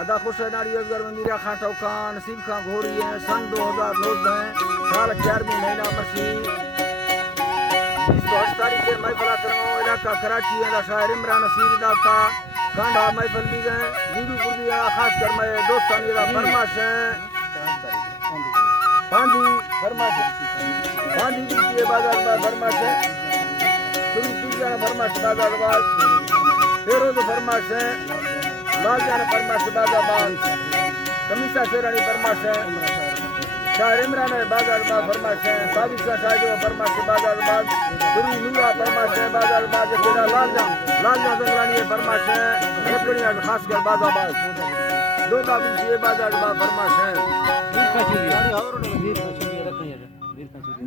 अदा खुशनाड़ी अजगर में मीरा खां टोका नसीब खां घोरी है सन 2019 साल 11वीं महीना मसी 20 तारीख के महफिल करो इलाका कराची है शायर इमरान नसीर दाता कांडा महफिल भी गए वीडूपुर भी खास कर मैं दोस्तानी दा फरमाश है बांधी फरमाश बांधी की बाजार में फरमाश है शुरू की फरमाश बाजार बाद फेरोज फरमाश है लाल जान फरमाश बाजाबाद कमीसा शेरानी फरमाश है शायर इमरान बाजारबाद फरमाश है साबित का शायद फरमाश बाजारबाद गुरु नूरा फरमाश है बाजारबाद केड़ा लाल जान जंगलानी फरमाश है लकड़ियां खास कर बाजारबाद दो दाबी ये बाजारबाद फरमाश है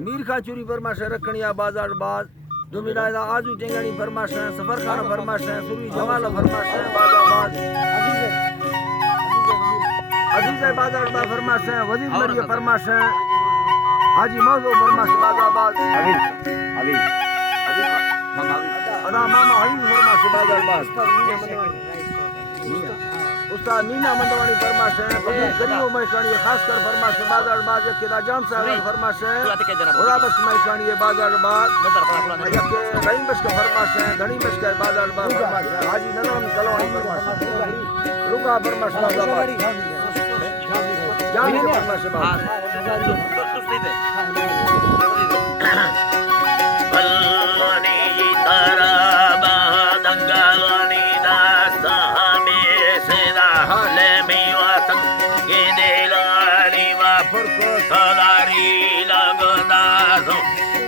मीर खा चूरी फरमाश है रखणिया बाजारबाद जो मिलाया आजू टेंगणी फरमाश है सफर खान फरमाश है सुरी जमाल फरमाश है बाजाबाद अजीज बाजार बा फरमाश है वजीर मरिया फरमाश है हाजी मौजू फरमाश बाजाबाद अभी अदा मामा हई फरमाश बाजाबाद उस्ताद मीना मंदवानी फरमाश है फकीर करीमो मैकानी खास कर फरमाश बाजाबाद के राजाम साहब फरमाश है थोड़ा बस मैकानी बाजाबाद के रहीम बस का फरमाश है धनी बस का बाजाबाद फरमाश है हाजी नजरम कलवानी फरमाश है रुका फरमाश बाजाबाद जाने के फरमाश बात बल्लनी तारा बादंगलनी दास्ता में सेदा हले मिवातन ये देलानी वा फुरको सलारी लगदासो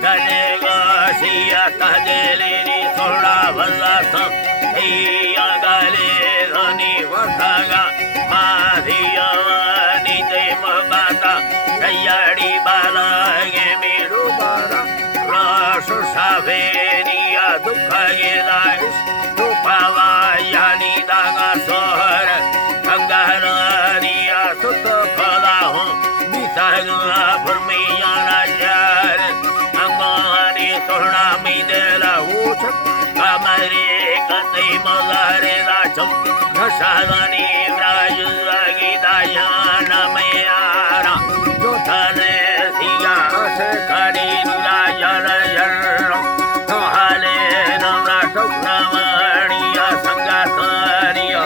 कनेगा सिया तजेलिनी थोड़ा वजासो हिया गले धनी वठागा माधिया Yadi bala gemi rubara rasu saveniya dukha gilais dupava yani daga sohar tangaraniya sutto kolahu bitagla burmiyana jar angani sorna midela uchak kamari kati malare racham khashalani rajulagi dayana mayara Tane siya se kari nula yara yara Tohale namra tokna maniya sangataniya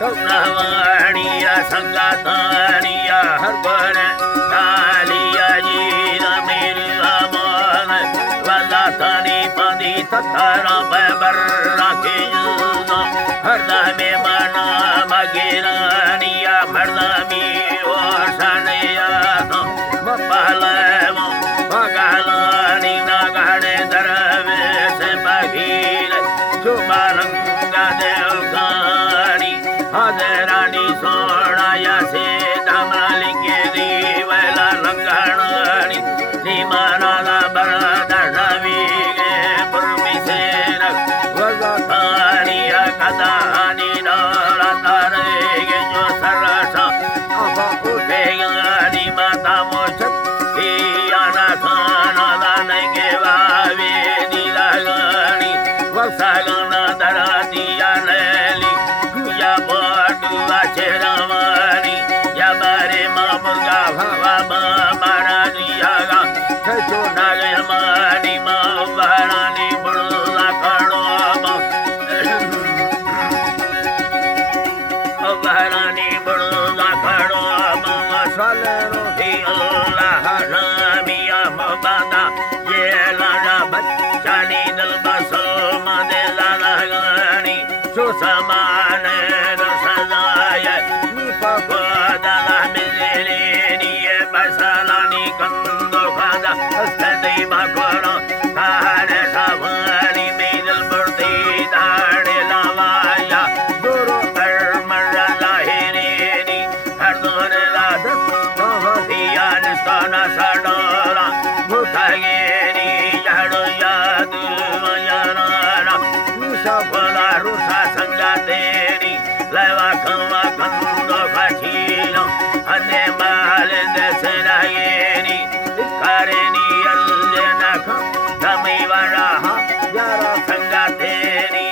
Tokna maniya sangataniya har bane Taliya jina meri amana Wala tani pandi tatara babarra ke yuna Har dame mana magirani Mardami Osaniya Mapalamo Magalani Nagane Darave Sempagile Chumaranga Delgani Haderani Soraya Sedamalinge Divela Langanani Nimanala Baradavige Purmisera Vazatani Akadani Naratare Sarasa, Aba Utayani Matamochak, Iyana Kana Danageva Vidilagani, Vasagana Darati Yaneli, Kuyabatu Acheramani, Yabare Mamurga Havama Maraniyaga, Kachunagamani Mavarani Burla Karoma. Varani burla karo mama salero hi Allah ramiya mabada ye lara bachani dal basal madela lagani jo samane sadaya ni pagoda la mileni ye basalani kando khada astadai bakoro kare savani medal burdi dare lavaya guru Sadara, Mutagiri, Yadu Yadu, Yanara, Nusafala, Rusa Sangateri, Leva Kama Kando Fachino, Anemal in the Senayeni, Kareni, Allenaka, Tamivara, Yara Sangateri,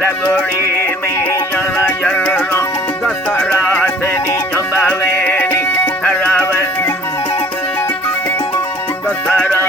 Lagori mi yana yarno, dasara se ni jambale. मसारा